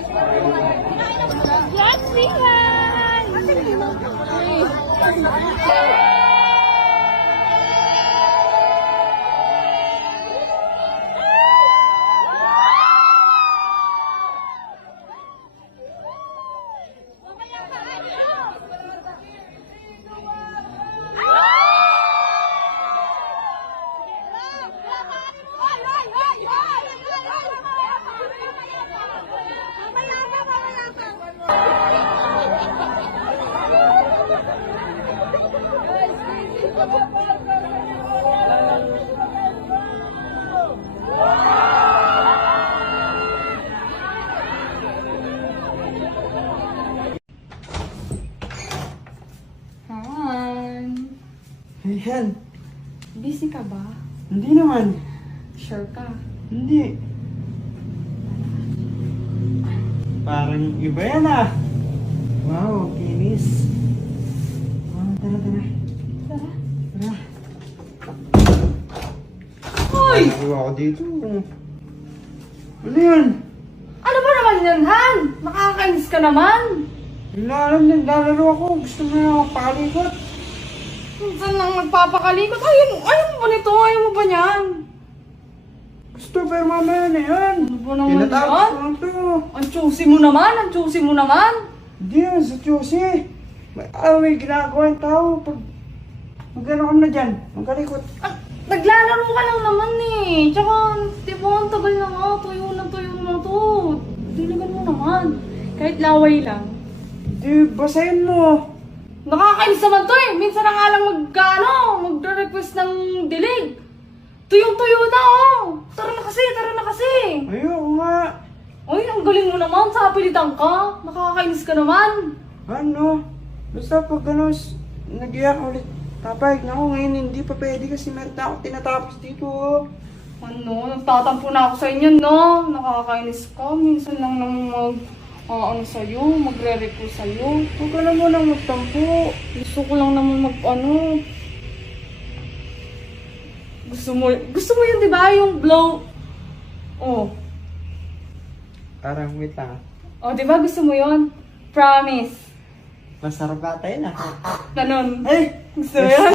Yes, Rihan! Han, Ayan. busy ka ba? Hindi naman. Sure ka? Hindi. Parang iba yan ah. Wow, kinis. Tara. Tara. Tara. Hoy! Nagawa ako dito. Ano yun? Ano ba naman yan, Han? Nakakainis ka naman. Naglalaro ako. Gusto mo na makalikot. Minsan lang nagpapakalikot. Ayaw mo ba nito? Ayaw mo ba niyan? Gusto pero mamaya na yan. Ano ba naman Tinatapos yan? ko lang to. Ang choosy mo naman. Ang choosy mo naman. Hindi yan sa Chelsea. May ginagawa yung tao. Pag magano ka na dyan. Magkalikot. Naglalaro ka lang naman eh. Tsaka, di ba, ang tagal na nga. Tuyo na to. Diligan mo naman. Kahit laway lang. Di, basahin mo. Nakakainis naman to eh. Minsan na nga lang magre-request ng dilig. Tuyong-tuyo na oh. Tara na kasi. Ayoko nga. Ay, ang galing mo naman. Sa pilitan ka. Nakakainis ka naman. Ano? Basta pag ano, nag-iyak ulit. Papayag na ako ngayon, hindi pa pwede kasi meron na ako tinatapos dito. Oh. Ano, nagtatampo na ako sa inyo, no? Nakakainis ka. Minsan lang naman magre-request sa'yo. Huwag ka na munang magtampo. Gusto ko lang naman Gusto mo yun, di ba? Yung blow. Oh. Parang wait lang. Oh, di ba gusto mo yun? Promise. Masarap ata yun ah. Ganon. Ay! Gusto mo yun?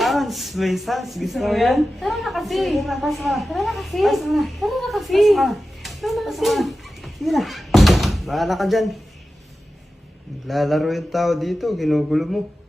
May sounds. Gusto Gusto mo mo yan? yan? Tara na kasi. Sige na, pas na. Tara na kasi. Pas na. Tara na kasi. Pas na. Tara na Pas kasi. na. Sige na. Bahala ka dyan. Naglalaro yung tao dito, ginugulo mo.